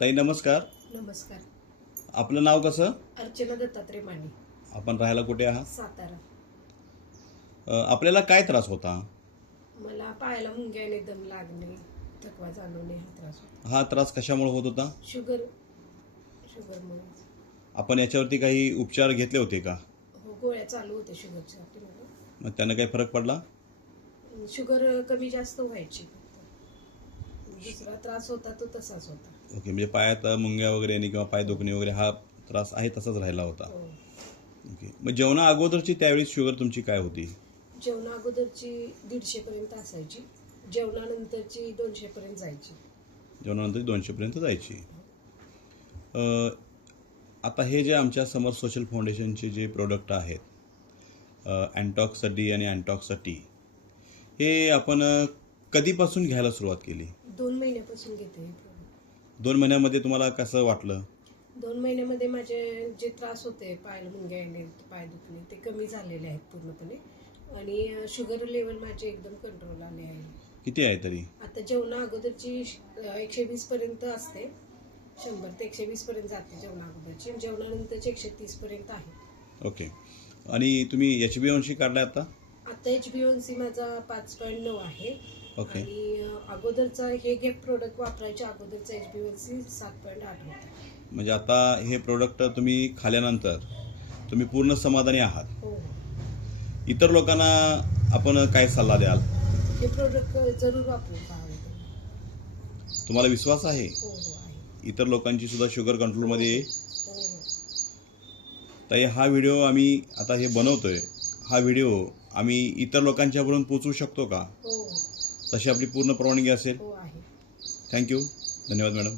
ताई नमस्कार. नमस्कार. आपलं नाव कसं? अर्चना दत्तात्रय माने, आपण राहायला कुठे आहात? सातारा. आपल्याला काय त्रास होता? मला पायाला मुंग्याने, दम लागणे, थकवा जाणवणे हा त्रास होता. हा त्रास कशामुळे होत होता? शुगरमुळे. आपण याच्यावरती काही उपचार घेतले होते का? हो, गोळ्या चालू होत्या शुगरसाठी मला. मग त्यानं काही फरक पडला? शुगर कमी जास्त व्हायची. दुसरा त्रास होता तो तसाच होता. ओके, म्हणजे पायात मुंग्या वगैरे येणे किंवा पाय दुखणे वगैरे हा त्रास आहे तसाच राहिला होता. हो. ओके, मग जेवणा अगोदरची त्यावेळी शुगर तुमची काय होती? जेवणा अगोदरची 150 पर्यंत असायची, जेवणानंतरची 200 पर्यंत जायची. जेवणानंतर 200 पर्यंत जायची. आता हे जे आमच्या समर सोशल फाउंडेशनचे जे प्रोडक्ट आहेत, अँटॉक्स डी आणि अँटॉक्स टी, हे आपण कधीपासून घ्यायला सुरुवात केली? 2 महिन्यापासून घेते हे product. 2 महिन्यामध्ये तुम्हाला कसं वाटलं? 2 महिन्यामध्ये माझे जे त्रास होते, पायाला मुंग्या येणे, पाय दुखणे, ते कमी झालेले आहेत पूर्णपणे. आणि शुगर लेवल माझे एकदम कंट्रोल आले आहे. किती आहे तरी? आता जेवणा अगोदरची 120 पर्यंत असते, 100 ते 120 पर्यंत जाते जेवणा अगोदरची, जेवणानंतरची 130 पर्यंत आहे. ओके. आणि तुम्ही HbA1c काढलाय आता? आता HbA1c माझा 5.9 आहे. ओके. आणि अगोदरचा हे प्रोडक्ट वापरायच्या अगोदरचा HbA1c 7.8 होता. म्हणजे आता हे प्रोडक्ट तुम्ही खाल्यानंतर तुम्ही पूर्ण समाधानी आहात. हो. इतर लोकांना आपण काय सल्ला द्याल? हे प्रोडक्ट जरूर वापरून पाहावे. तुम्हाला विश्वास आहे हो आहे. इतर लोकांची सुद्धा शुगर कंट्रोलमध्ये येईल? हो. तर हा व्हिडिओ आम्ही आता हे बनवतोय, हा व्हिडिओ आम्ही इतर लोकांच्यापर्यंत पोचवू शकतो का? हो. तशी आपली पूर्ण परवानगी असेल? हो आहे. थँक्यू. धन्यवाद मॅडम.